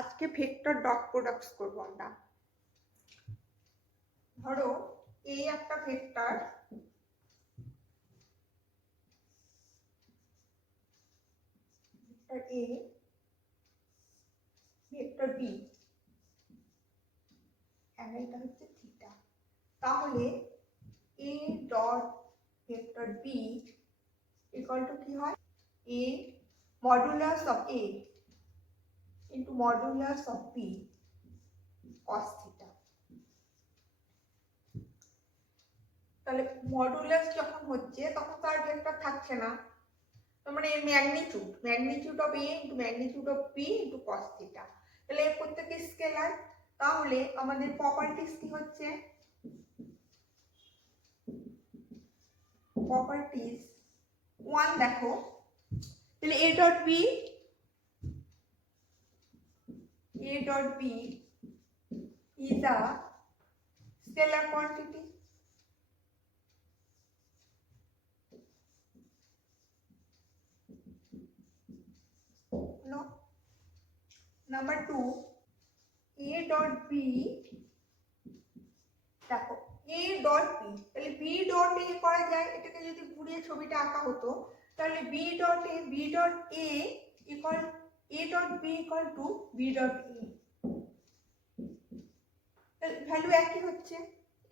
আজকে vector dot products করব আমরা। ধরো এই একটা vector, vector A, vector B, অ্যাঙ্গেলটা হচ্ছে থিটা। তাহলে এ dot vector B equal to কি হয়? A modulus of A into modulus of B cos theta. তাহলে মডুলাস যখন হচ্ছে তখন তো আর ভেক্টর থাকছে না, তার মানে magnitude of A into magnitude of b into cos theta. তাহলে এর প্রত্যেকটি স্কেলার। তাহলে আমাদের প্রপার্টিস কি হচ্ছে? প্রপার্টিস 1 দেখো, তাহলে এ dot b is a scalar quantity. No. Number 2, a dot b, দেখো a dot b, তাহলে b dot a করা যায়। এটাকে যদি ঘুরিয়ে ছবিটা আঁকা হতো তাহলে b dot a equal a dot b equal to b dot a, তাহলে ভ্যালু একই হচ্ছে।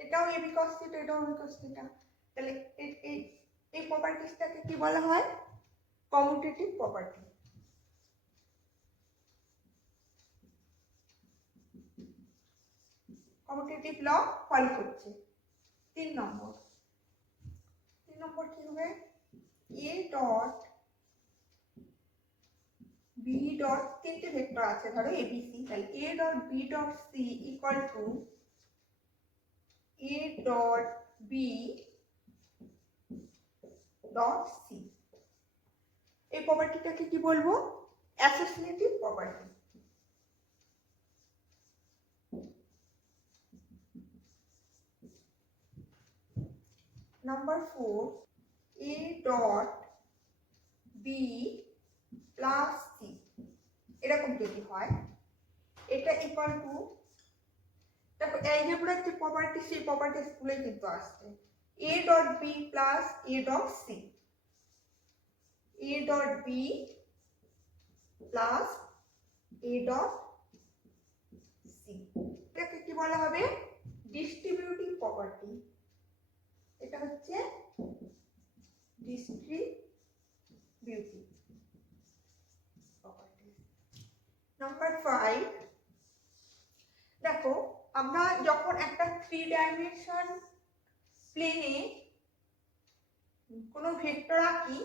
এটাও a b cos theta, এটাও a b cos theta। তাহলে এই প্রপার্টিসটাকে কি বলা হয়? Commutative property. Commutative law follow করছে। 3 নম্বর কি হবে? এ ডট বি ডট, তিনটে ভেক্টর আছে ধরো এ বি সি, তাহলে এ dot b dot c equal to a dot b dot c. এই প্রপার্টিটাকে কি বলবো? Associative property. Number 4, a dot b plus c, এরকম যদি হয় এটা ইকুয়াল টু, দেখো অ্যালজেব্রার যে প্রপার্টি সেই প্রপার্টিস গুলোই কিন্তু আসছে। A dot b plus a dot c, a dot b plus a dot c, এটাকে কি বলা হবে? Distributive property. এটা হচ্ছে ডিস্ট্রিবিউটিভ প্রপার্টি। নাম্বার 5, দেখো আমরা যখন একটা 3 ডাইমেনশন প্লেনে কোনো ভেক্টর আঁকি,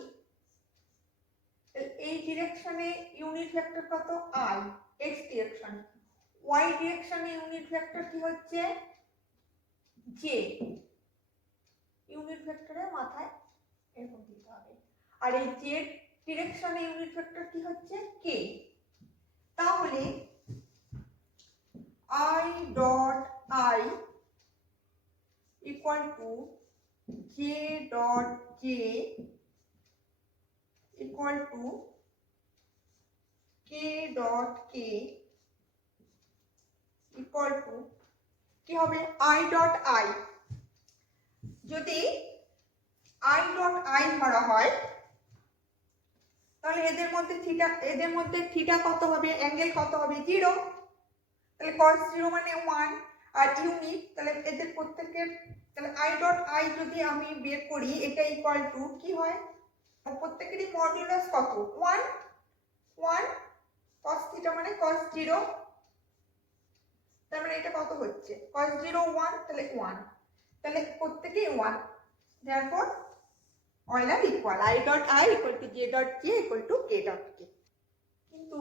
এই ডিরেকশনে ইউনিট ভেক্টর কত? i, X direction. ওয়াই ডিরেকশনে ইউনিট ভেক্টর কি হচ্ছে? j। ইউনিট ভেক্টরের মাথায় এরকম দিতে হবে। আর এই j ডিরেকশনে ইউনিট ভেক্টর কি হচ্ছে? k। তাহলে i dot i equal to j dot j equal to k dot k equal to কি হবে? i dot i। যদি i ডট i ধরা হয় তাহলে এদের মধ্যে থিটা কত হবে? অ্যাঙ্গেল কত হবে? 0। তাহলে cos 0 মানে 1, আর ইউনিট, তাহলে এদের প্রত্যেকের, তাহলে i ডট i যদি আমি বের করি এটা ইকুয়াল টু কি হয়? প্রত্যেকেরই মডুলাস কত? 1 cos থিটা মানে cos 0, তার মানে এটা কত হচ্ছে? cos 0 1, তাহলে 1, তাহলে প্রত্যেকেই 1। therefore all are equal, i dot i equal to j dot k equal to k dot k। কিন্তু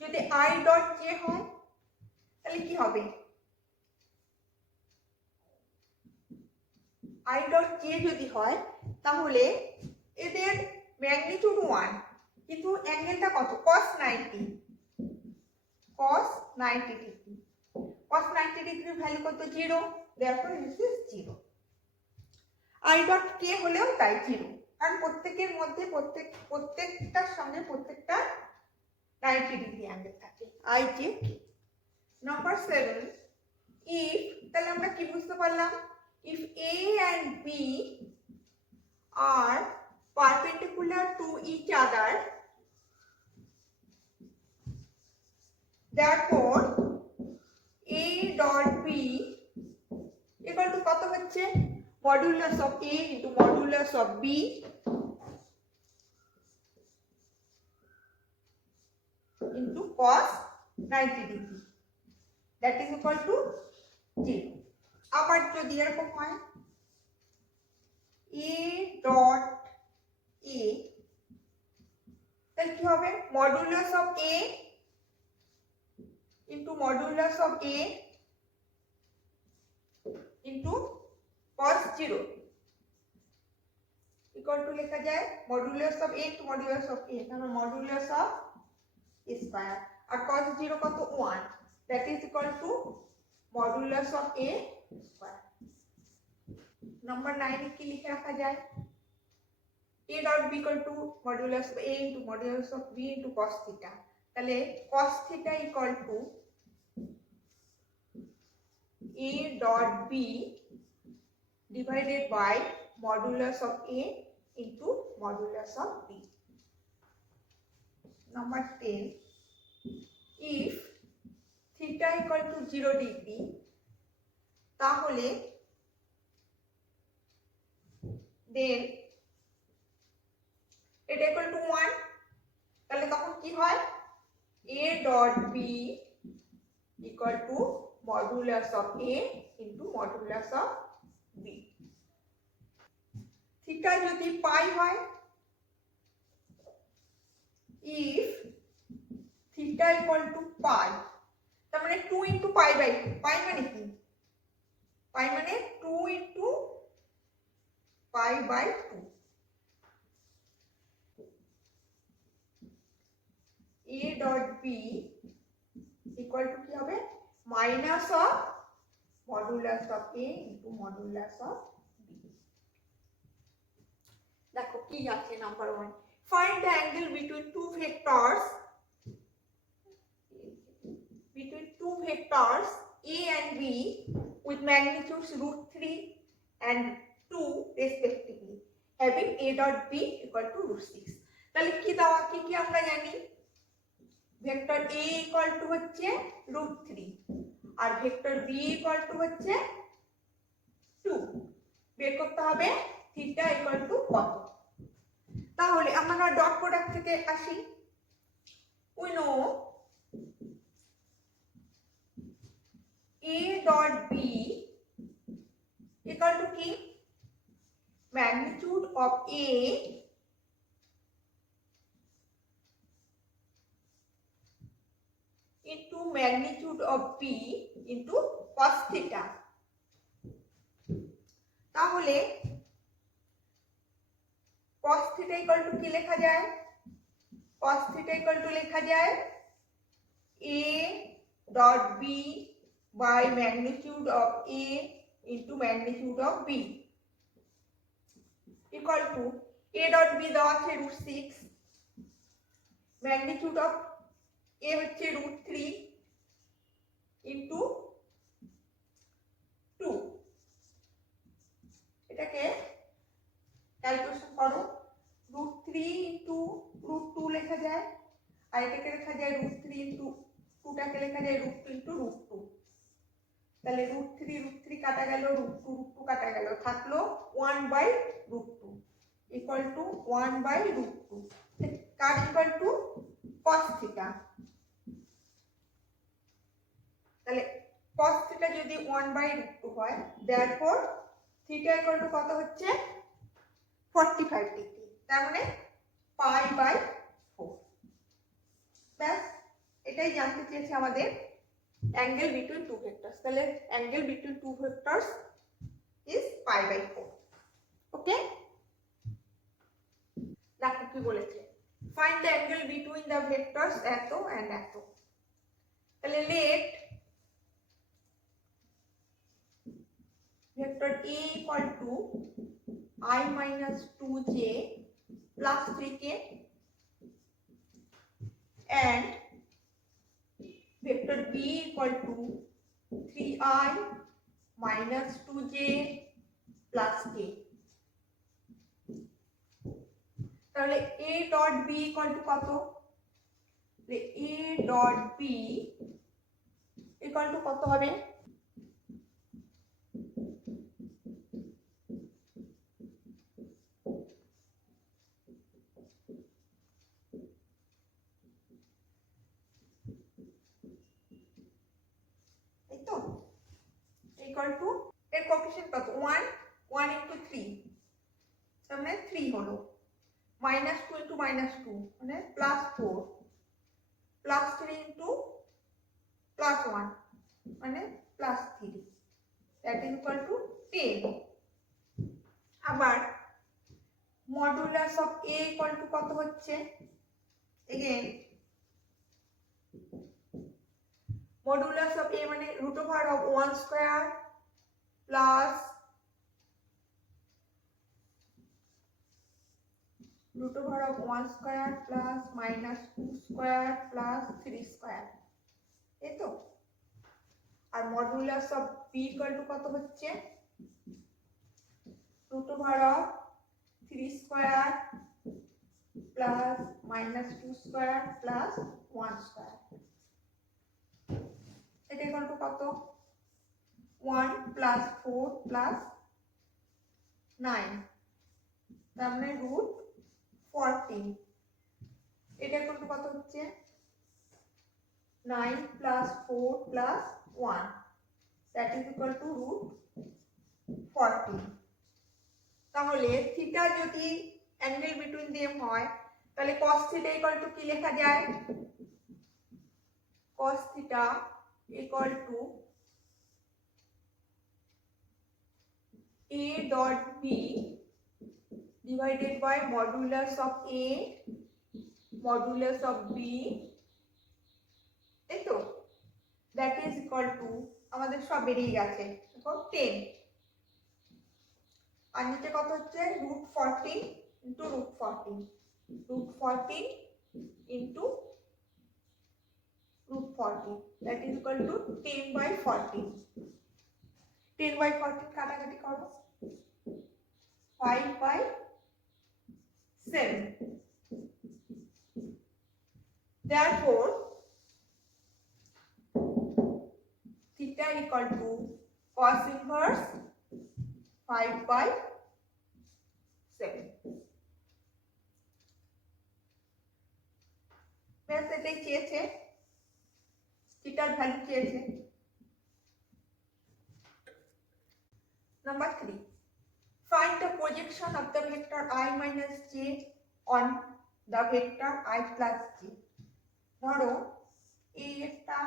যদি i dot j হয় তাহলে কি হবে? i dot j যদি হয় তাহলে এদের ম্যাগনিটিউড 1, কিন্তু অ্যাঙ্গেলটা কত? cos 90, cos 90 degree. cos 90 ডিগ্রির ভ্যালু কত? 0, therefore this is 0। i dot k হলেও তাই 0, কারণ প্রত্যেকের মধ্যে প্রত্যেকটার সঙ্গে প্রত্যেকটা 90 ডিগ্রি অ্যাঙ্গেল থাকে। I j k. Number 7, if, তাহলে আমরা কি বুঝতে পারলাম, if A and B are perpendicular to each other, therefore A dot B equal to কত হচ্ছে, modulus of A into modulus of B into cos 90 degree, that is equal to 0. আবার যদি এরকম হয় A dot A, তাহলে কি হবে, modulus of A into modulus of A into cos 0 equal to লেখা যায় modulus of A to modulus of A, তাহলে modulus of A square, R cos 0 কত 1, that is equal to modulus of A square. Number 9 কি লিখে রাখা যায়, A dot B equal to modulus of A into modulus of B into cos theta, তাহলে cos theta equal to A dot B divided by modulus of A into modulus of B. Number 10, if theta equal to 0 degree, তাহলে then এটা equal to 1, তাহলে তখন কি হয়, A dot B equal to modulus of A into modulus of B. theta যদি পাই হয়, if theta equal to pi, তার মানে 2 into pi by 2, pi মানে কি, pi মানে 2 into pi by 2, A dot B equal to কি হবে, minus of modulus of A into modulus of B. দেখো কি আছে number 1, find the angle between two vectors A and B with magnitudes √3 and 2 respectively, having A dot B equal to √6. তাহলে কি দেওয়া, কি কি আমরা জানি, ভেক্টর A equal to হচ্ছে √3 আর ভেক্টর B equal to হচ্ছে 2, বের করতে হবে থিটা equal to কত। তাহলে আমরা ডট প্রোডাক্ট থেকে আসি, we know A dot B equal to কি, magnitude of A into magnitude of B into cos theta, তাহলে cos theta equal to কি লেখা যায়, cos theta equal to লেখা যায় A dot B by magnitude of A into magnitude of B equal to A dot B দেওয়া আছে √6, magnitude of A হচ্ছে √3 into 2, এটাকে ক্যালকুলেশন করো, √3 into √2 লেখা যায়, আর এটাকে লেখা যায় √3 into 2টাকে লেখা যায় √2 into √2, তাহলে √3 কাটা গেল, √2 কাটা গেল, থাকলো 1/√2 equal to 1/√2, car equal to cos theta, তাহলে cos theta যদি 1/√2 হয়, therefore theta equal to কত হচ্ছে 45 ডিগ্রি, তার মানে pi/4। ব্যাস, এটাই জানতে চেয়েছে আমাদের অ্যাঙ্গেল বিটুইন টু ভেক্টরস, তাহলে angle between two vectors is pi/4। Okay, দেখো কি বলেছে, find the angle between the vectors এত এন্ড এত, তাহলে let vector A equal to I minus 2j plus 3k and b equal to 3i minus 2j plus k. তাহলে a dot b equal to কত? a dot b equal to কত হবে? এই তো equal to এর coefficient কত? 1 1 into 3 তার মানে 3 হলো, minus 2 into minus 2 মানে plus 4 plus 3 into plus 1 মানে plus 3, that is equal to 10. আবার modulus of a equal to কত হচ্ছে? again মডুলাস অফ a মানে root over of 1 square plus root over of 1 square plus minus 2 square plus 3 square, এই তো। আর modulus of b equal to কত হচ্ছে? root over of 3 square plus minus 2 square plus 1 square, এটা equal to কত? 1 plus 4 plus 9 তার মানে root 14, এটা equal to কত হচ্ছে? 9 plus 4 plus 1, that is equal to root 14. তাহলে থিটা যদি অ্যাঙ্গেল বিটুইন देम হয় তাহলে cos থিটা equal to কি লেখা যায়? cos theta equal to a dot b divided by modulus of a modulus of b, এই তো, that is equal to আমাদের সব বেরিয়ে গেছে, দেখো 10, আর নিচে কত হচ্ছে? root 14 into root 14, root 14 into root 14, that is equal to 10 by 14. 10 by 14 কাটাকাটি করো, 5 by 7. Therefore theta equal to cos inverse 5 by 7. ব্যাস এটাই চেয়েছে, থিটার ভ্যালু চেয়েছে। Number 3, find the projection of the vector I minus j on the vector I plus j. ধরো এই একটা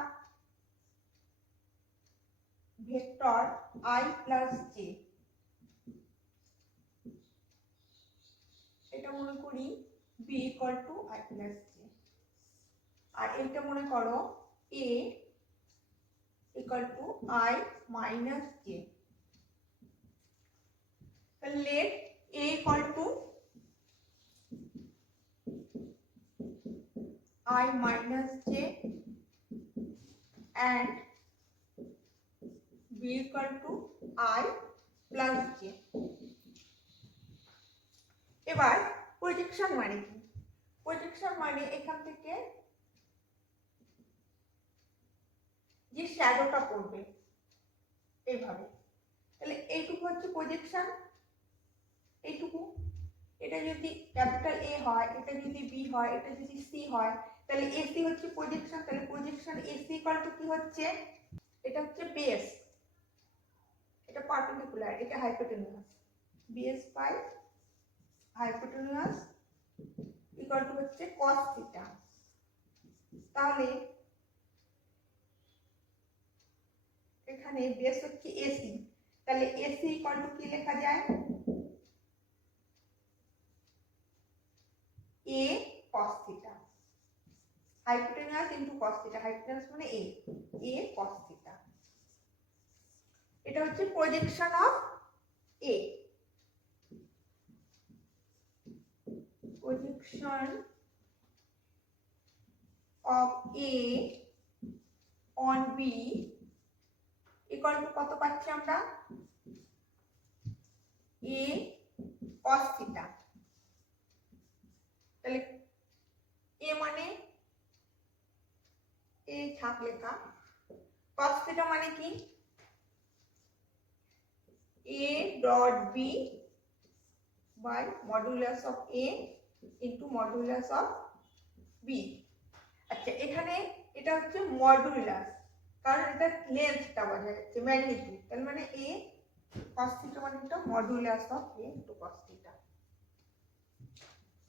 ভেক্টর I plus j, এটা মনে করি b equal to I plus j, আর এটা মনে করো a equal to I minus j. let a equal to I minus j and b equal to I plus j. এবার প্রজেকশন মানে কি? Projection মানে এখান থেকে যে শ্যাডোটা পড়বে এইভাবে, তাহলে এইটুকু হচ্ছে প্রজেকশন, এইটুকু। এটা যদি ক্যাপিটাল A হয়, এটা যদি B হয়, এটা যদি C হয়, তাহলে AC হচ্ছে প্রজেকশন। তাহলে প্রজেকশন AC ইকুয়াল টু কি হচ্ছে? এটা হচ্ছে বেস, এটা পারপেন্ডিকুলার, এটা হাইপোটেনিউস, বেস বাই হাইপোটেনিউস ইকুয়াল টু হচ্ছে cos থিটা। তাহলে এখানে বেস হচ্ছে AC, তাহলে AC ইকুয়াল টু কি লেখা যায়? a cos theta, hypotenuse into cos theta, hypotenuse মানে a cos theta, এটা হচ্ছে projection of a, projection of a on b equal to কত পাচ্ছি আমরা, এ কস থিটা। তাহলে এ মানে এ ছাপ লেখা, কস থিটা মানে কি, a dot b by modulus of A into modulus of b. আচ্ছা এখানে এটা হচ্ছে মডুলাস, কারণ এটা লেন্থটা বোঝা যাচ্ছে, ম্যাগনিটিউড, তার মানে এ cos থিটা মানে এটা modulus of a into cos থিটা।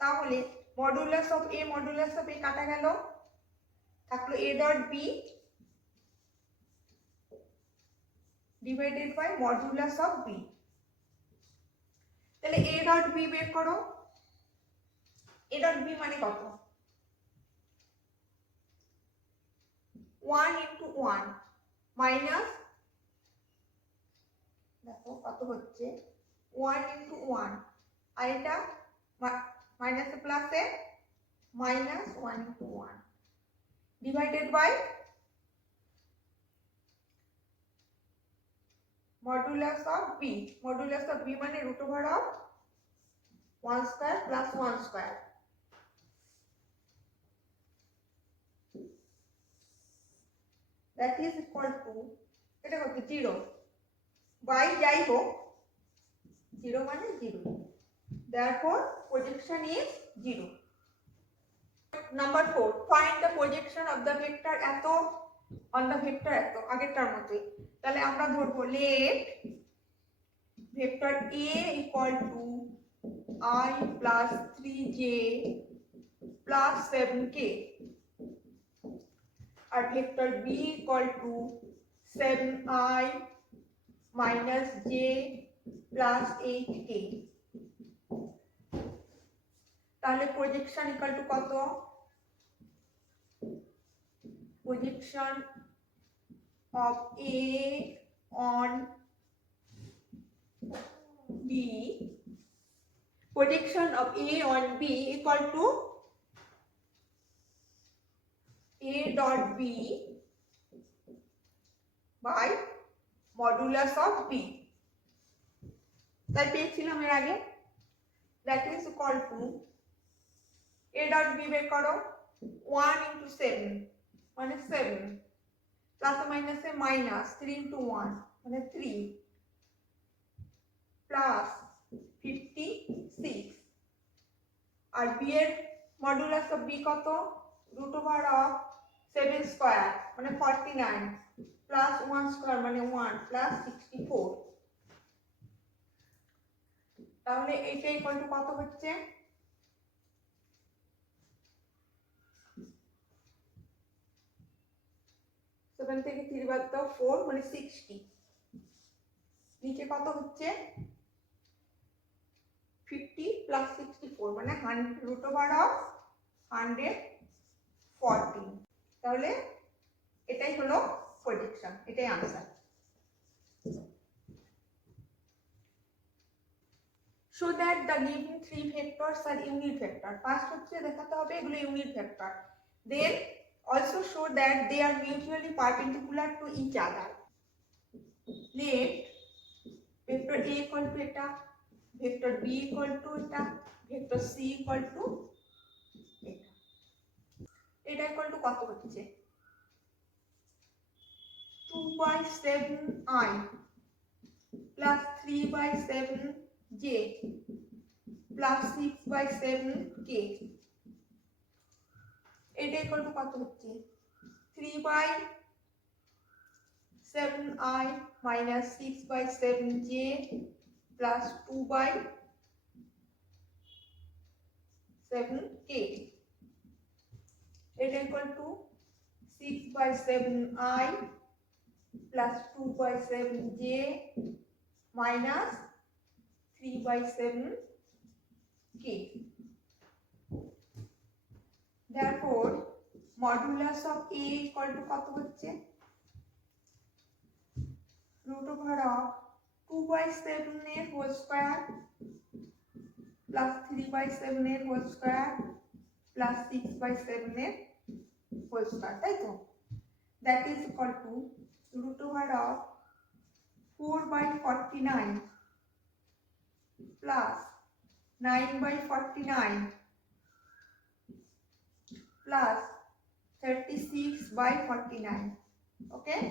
তাহলে মডুলাস অফ এ কাটা গেল, থাকলো a dot b divided by modulus of b. তাহলে এ ডট বি বের করো, এ ডট বি মানে কত, 1 ইনটু 1 মাইনাস, দেখো কত হচ্ছে 1 ইনটু 1, আর এটা মাইনাসে প্লাসে minus 1 into 1 divided by modulus of B. Modulus of B মানে root over of 1 square plus 1 square. That is equal to, এটা কত 0 বাই যাই হোক 0 মানে 0, therefore projection is 0. Number 4, find the projection of the vector এত on the vector এত, আগেরটার মতোই। তাহলে আমরা ধরবো let vector a equal to I plus 3j plus 7k R vector b equal to 7i minus j plus 8k। তাহলে projection equal to কত, projection of a on b, projection of A on B equal to A dot B by modulus of B। তাই পেয়েছিলাম এর আগে, that is equal to A dot B বের করো, 1 into 7 মানে 7 plus মাইনাসে minus 3 into 1 মানে 3 প্লাস 56 আর B এর মডুলাস অফ বি কত, রুট ওভার অফ 7 স্কয়ার মানে 49 প্লাস 1 স্কয়ার মানে 1 প্লাস 64। তাহলে এইটা ইকুয়াল টু কত হচ্ছে, 7 থেকে 3 বাদ দাও 4 মানে 60, নিচে কত হচ্ছে 50 প্লাস 64 মানে 100 রুট ওভার অফ 114। তাহলে এটাই হলো প্রজেকশন, এটাই answer. show that the given three vectors are unit vector। First হচ্ছে দেখাতে হবে এগুলো unit vector, then also show that they are mutually perpendicular to each other। let vector a equal to এটা, vector b equal to এটা, vector c equal to এটা। এটা equal to কত হচ্ছে 2/7i plus 3/7j plus 6/7k। এটা equal to কত হচ্ছে 3/7i minus 6/7j plus 2/7k। এটা equal to 6/7i plus 2/7j minus 3/7k। therefore modulus of a equal to কত হচ্ছে root over of 2/7 এর হোল স্কয়ার প্লাস 3/7 এর whole square plus 6/7 এর whole square, তাই তো। that is equal to root over of 4 by 49 plus 9 by 49 plus 36 by 49. Okay,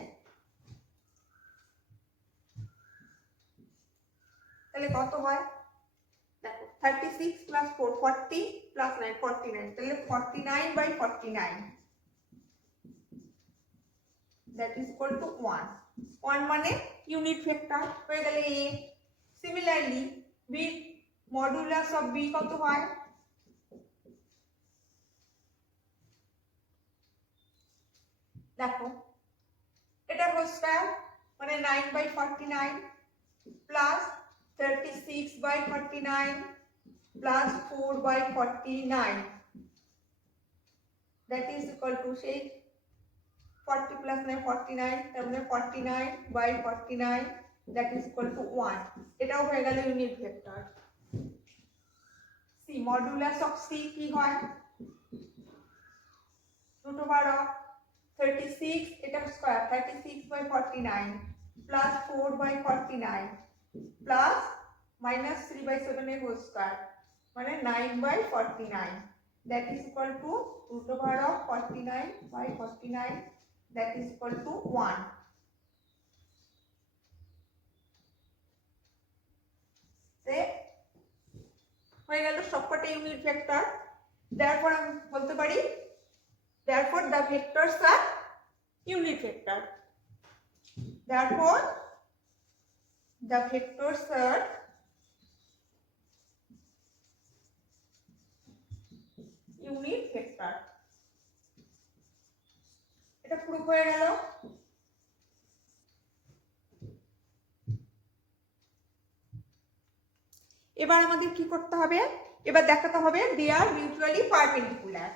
তাহলে কত হয় দেখো 36 plus 4 40 plus 9 49, তাহলে 49 by 49, that is equal to 1. 1 মানে ইউনিট ভেক্টর হয়ে গেলে a. Similarly b modulus of b কত হয় দেখো, এটা হোল স্কয়ার মানে 9 by 49 plus 36 by 49 plus 4 by 49, that is equal to say 40 plus 9 49, তার মানে 49 by 49, that is equal to 1. এটাও হয়ে গেল unit vector. c modulus of c কি হয় root over of 36, এটা square 36 by 49 plus 4 by 49 plus minus 3 by 7 এর whole square মানে 9 by 49, that is equal to root over of 49 by 49, that is equal to 1. সে হয়ে গেল সবকটা unit vector. therefore আমি বলতে পারি therefore the vectors are unit vector. Therefore the vectors are unit vector. এটা proof হয়ে গেল। এবার আমাদের কি করতে হবে, এবার দেখাতে হবে they are mutually perpendicular.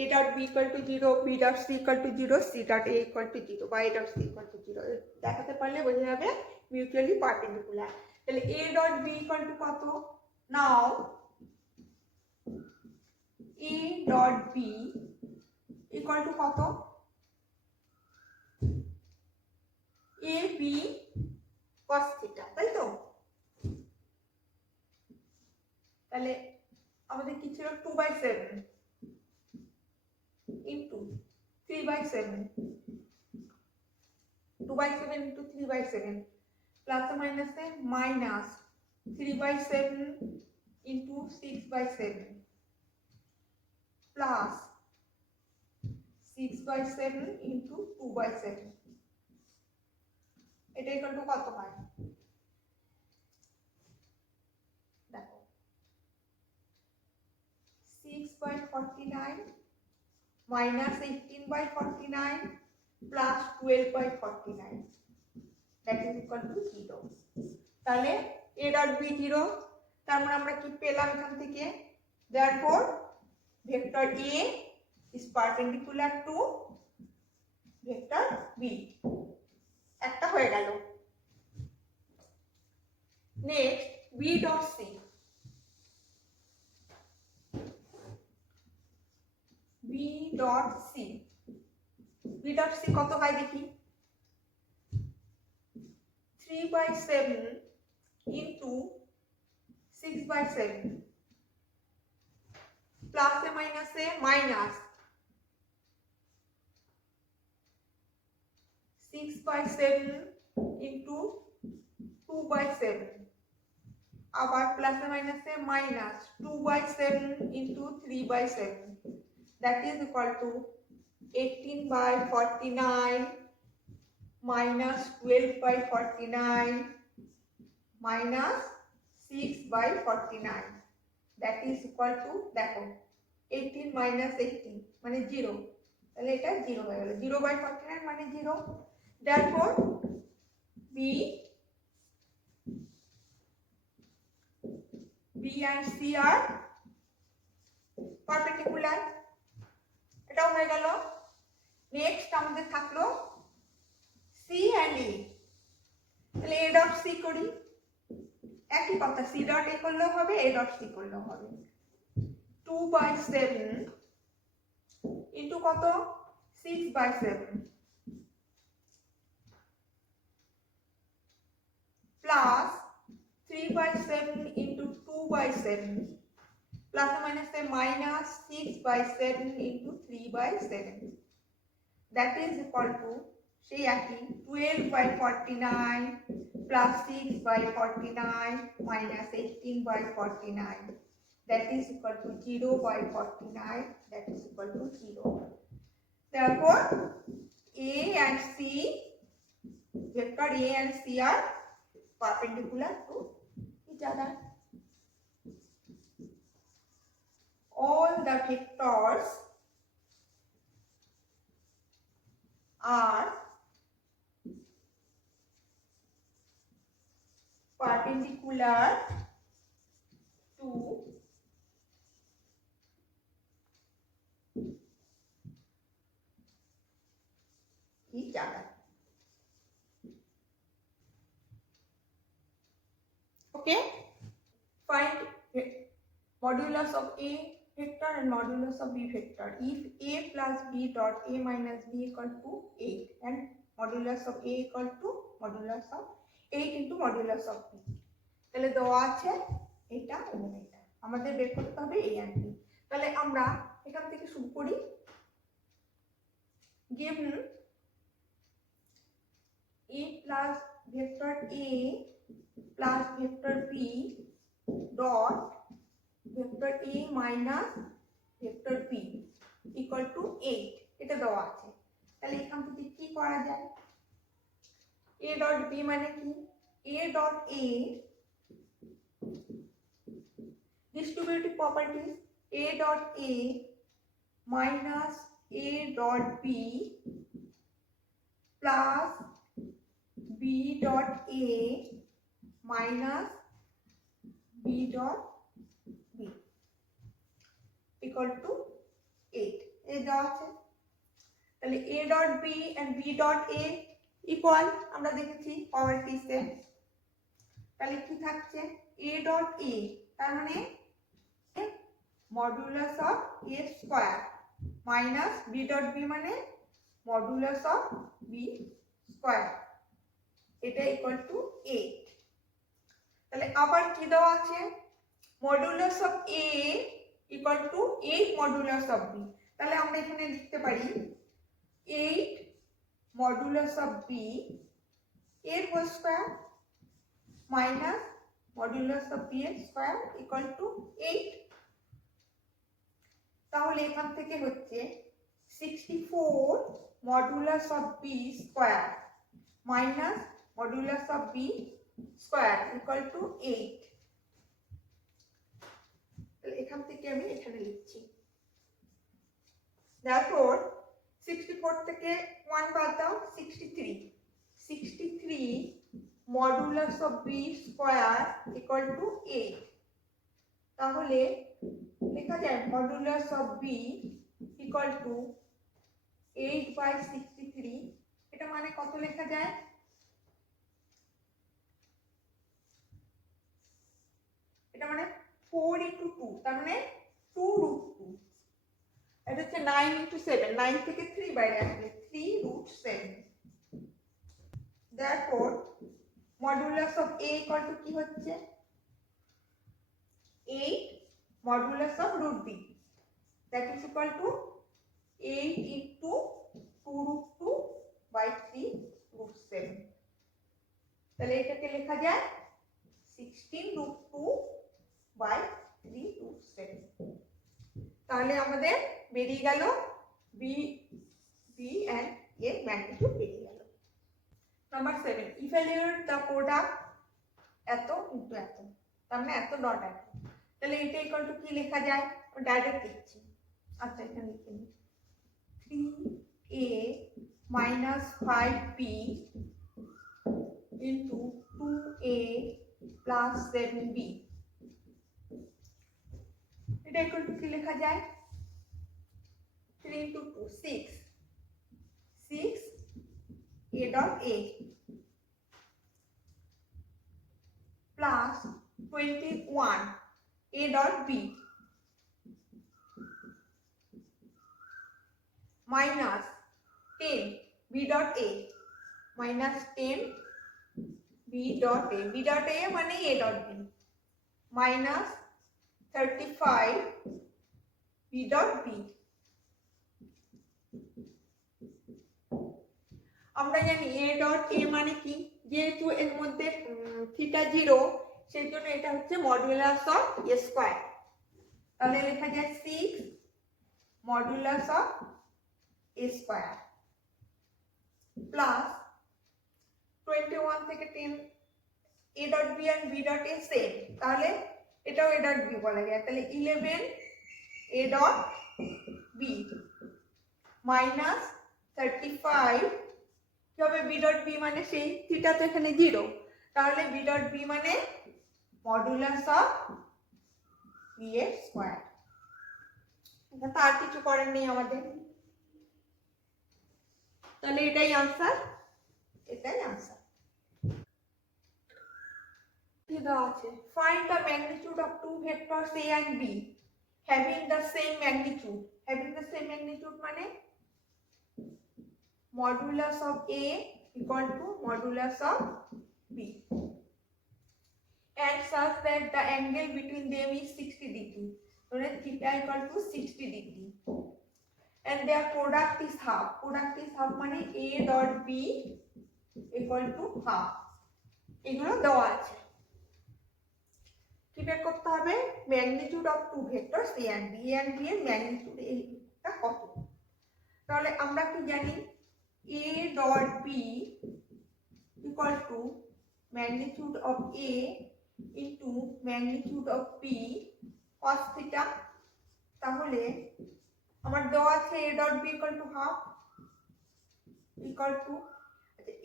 a dot b equal to 0, b dot c equal to 0, c dot a equal to 0 বা a dot c equal to 0 দেখাতে পারলে বোঝা যাবে মিউচুয়ালি পারপেন্ডিকুলার। তাহলে a dot b equal to কত, নাও a dot b equal to কত, a b cos theta, তাই তো? তাহলে আমাদের কি ছিল 2/7 into 3/7, 2/7 into 3/7 plus or minus a minus 3/7 into 6/7 plus 6/7 into 2/7, এটা ইকুয়াল টু কত হয় দেখো 6/49 minus 18/49 plus 12/49, that is equal to 0. তাহলে a dot b 0, তার মানে আমরা কি পেলাম এখান থেকে, therefore vector a is perpendicular to vector b, একটা হয়ে গেল। Next b dot c, b dot c, b dot c কত হয় দেখি 3/7 into 6/7 plus a minus a minus 6/7 into 2/7, আবার plus a minus a minus 2/7 into 3/7, that is equal to 18/49 minus 12/49 minus 6/49, that is equal to দেখো 18 minus 18 মানে 0, তাহলে এটা 0 হয়ে গেল, 0/49 মানে 0, therefore b and c are perpendicular, এটাও হয়ে গেল। নেক্সট আমাদের থাকলো c and a, তাহলে a dot c করি, একই কথা c dot a করলেও হবে a dot c করলেও হবে, 2/7 into কত 6/7 plus 3/7 into 2/7 plus or minus say minus 6/7 into 3/7 that is equal to সেই একই 12/49 plus 6/49 minus 18/49 that is equal to 0/49 that is equal to 0. Therefore A and C, vector A and C are perpendicular to each other. All the vectors are perpendicular to each other. Okay, find modulus of A vector and modulus of B vector. If A plus B dot A minus B equal to 8 and modulus of A equal to modulus of 8 into modulus of B, তাহলে দেওয়া আছে এটা এবং এটা, আমাদের বের করতে হবে A and B। তাহলে আমরা এখান থেকে শুরু করি। given A plus vector A plus vector B dot vector A minus vector B equal to 8 এটা দেওয়া আছে। তাহলে এখান থেকে কি করা যায়? A dot B মানে কি? A dot A distributive properties A dot A minus A dot B plus B dot A minus B dot B equal to 8 এই দেওয়া আছে। তাহলে A dot B and B dot A equal আমরা দেখেছি প্রপার্টিসে। তাহলে কি থাকছে? A dot A তার মানে modulus of A square minus B dot B মানে মডুলাস অফ B স্কয়ার, এটা ইকুয়াল টু 8। তাহলে আবার কি দেওয়া আছে? Modulus of A equal to 8 modulus of B। তাহলে আমরা এখানে লিখতে পারি 8 মডুলাস অফ B এর whole square minus modulus of B এর স্কয়ার ইকুয়াল টু 8। তাহলে এখান থেকে হচ্ছে 64 modulus of B square minus modulus of B square equal to 8। তাহলে এখান থেকে আমি এখানে লিখছি। therefore 64 থেকে 1 বাদ দাও 63 modulus of B square equal to 8। তাহলে লেখা যায় modulus of B equal to 8/63। এটা মানে কত লেখা যায়? এটা মানে 4 into 2 তার মানে 2√2। এটা হচ্ছে 9 into 7, 9 থেকে 3 বাইরে আসলে 3√7। therefore modulus of A equal to কি হচ্ছে? 8 modulus of √B that is equal to 8 into 2√2/3√7। তাহলে এটাকে লেখা যায় 16√2/3√7। তাহলে আমাদের বেরিয়ে গেল B and A ম্যাগনিটিউড বেরিয়ে গেল। নাম্বার 7 ইভ্যালুয়েট দ্য প্রোডাক্ট এত ইনটু এত, তার মানে এত ডট এত। তাহলে এটা ইকুয়াল টু কি লেখা যায়? ডাইরেক্ট লিখছি। আচ্ছা এখানে লিখে নিই 3A minus 5B into 2A plus 7B এটা ইকুয়াল টু কি লেখা যায়? 3 into 2 6 A dot A plus 21 A dot B minus 10 b dot a minus 10 b dot a মানে a dot b minus 35 b dot b আমরা জানি a dot a মানে কি যেহেতু এর মধ্যে থিটা 0 সেই জন্য এটা হচ্ছে মডুলাস অফ a স্কয়ার তাহলে লেখা যায় 6 modulus of a square plus 21 থেকে 10 a dot b and b dot a same তাহলে এটাও a dot b বলা যায় তাহলে 11 a dot b minus 35 কি হবে b dot b মানে সেই থিটা তো এখানে 0 তাহলে b dot b মানে মডুলাস অফ b এর স্কয়ার এটা আর কিছু করার নেই আমাদের তাহলে এটাই answer Find the magnitude of two vectors a and b having the same magnitude মানে modulus of a equal to modulus of b and such that the angle between them is 60 degree so theta equal to 60 degree and their product is half মানে a dot b equal to half এগুলো দেওয়া আছে কি বের করতে হবে magnitude of two vectors a and b এর magnitude এইটা কত তাহলে আমরা কি জানি a dot b equal to magnitude of a into magnitude of b cos theta তাহলে আমার দেওয়া আছে a dot b equal to half equal to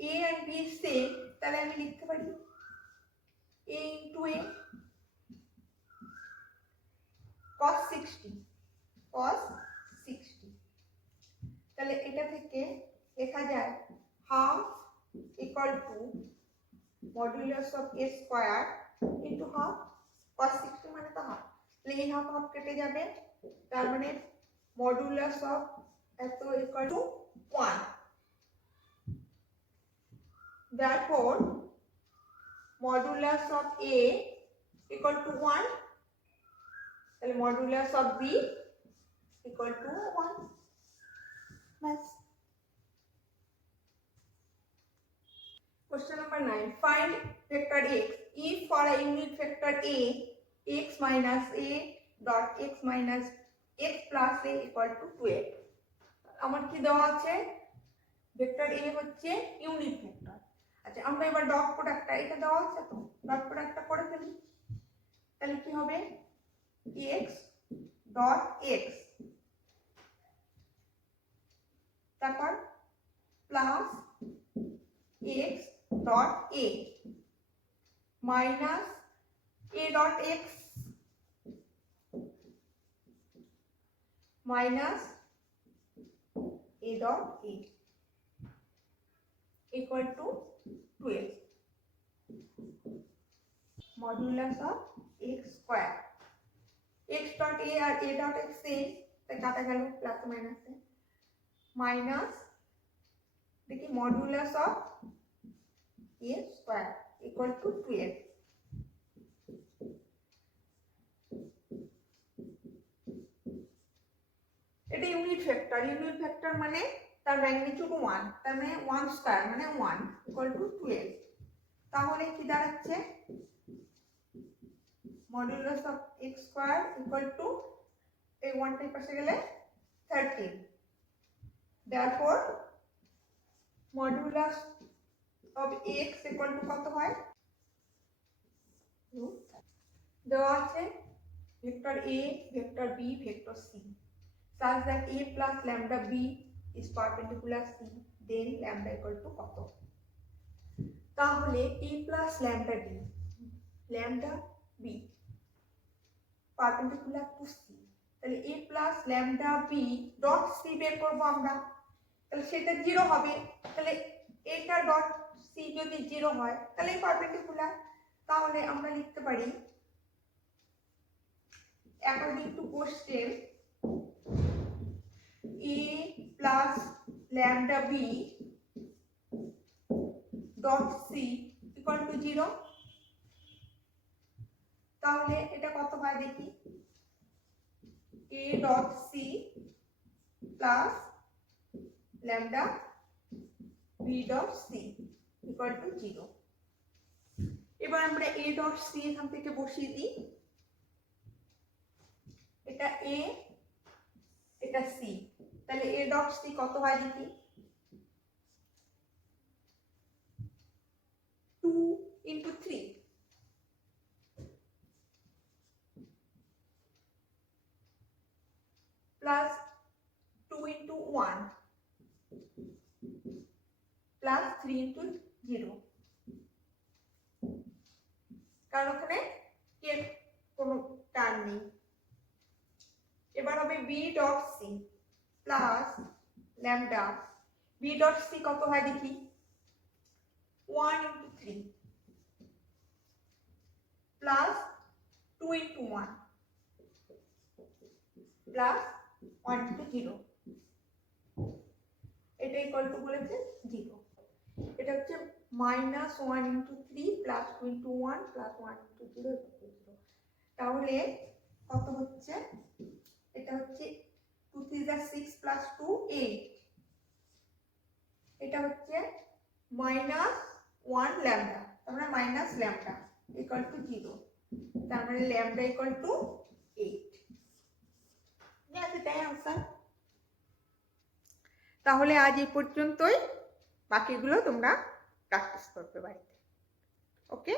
a and b same তাহলে আমি লিখতে পারি a into a cos 60 তাহলে এটা থেকে লেখা যায় half equal to modulus of a square into half cos 60 মানে তো half তাহলে এই half half কেটে যাবে তার মানে modulus of এত equal to 1 therefore modulus of a equal to 1 তাহলে modulus of b equal to 1 bas question number 9 find vector x if for a unit vector a x minus a dot x minus x plus a equal to 12 আমার কি দেওয়া আছে vector a হচ্ছে unit vector আচ্ছা আমরা এবার dot প্রোডাক্টটা এটা দেওয়া আছে তো ডট প্রোডাক্টটা করে ফেলি তাহলে কি হবে x dot x তারপর plus x dot a minus a dot x minus a dot a equal to 12 modulus of x square x dot a আর a dot x সেম তাই কাটা গেল প্লাস মাইনাস মাইনাস দেখি modulus of a square equal to 12 এটা unit vector মানে তার magnitude 1 তার মানে 1 স্কয়ার মানে 1 ইকুয়াল টু 12 তাহলে কি দাঁড়াচ্ছে modulus of x square equal to a 1 টাই পাশে গেলে 13 therefore modulus of x equal to কত হয় দেওয়া আছে vector a vector b vector c such that a plus lambda b is perpendicular c then lambda equal to কত তাহলে a plus lambda b perpendicular to c তাহলে a plus lambda b dot c বের করব আমরা তাহলে সেটা 0 হবে তাহলে এটা ডট c যদি 0 হয় তাহলে পারপেন্ডিকুলার তাহলে আমরা লিখতে পারি according to question a plus lambda b dot c equal to 0, তাহলে এটা কত হয় দেখি, a dot c plus lambda b dot c equal to 0। এবার আমরা a dot c এখান থেকে বসিয়ে দিই, এটা a এটা c, তাহলে a dot c কত হয় দেখি, 2 into 3 plus 2 into 1 plus 3 into 0, কারণ ওখানে কে কোনো টার্ম নেই। এবার হবে b dot c plus lambda b dot c কত হয় দেখি, 1 into 3 plus 2 into 1 plus 1 into 0, এটা ইকুয়াল টু বলেছে 0। এটা হচ্ছে minus 1 into 3 plus 2 into 1 plus 1 into 0 equal to 0। তাহলে কত হচ্ছে, এটা হচ্ছে 2 3 6 plus 2 8, এটা হচ্ছে minus 1 lambda, তার মানে minus lambda equal to 0, তার মানে lambda equal to 8। এটাই आंसर। তাহলে আজ এই পর্যন্তই, বাকিগুলো তোমরা প্র্যাকটিস করবে বাড়িতে। ওকে।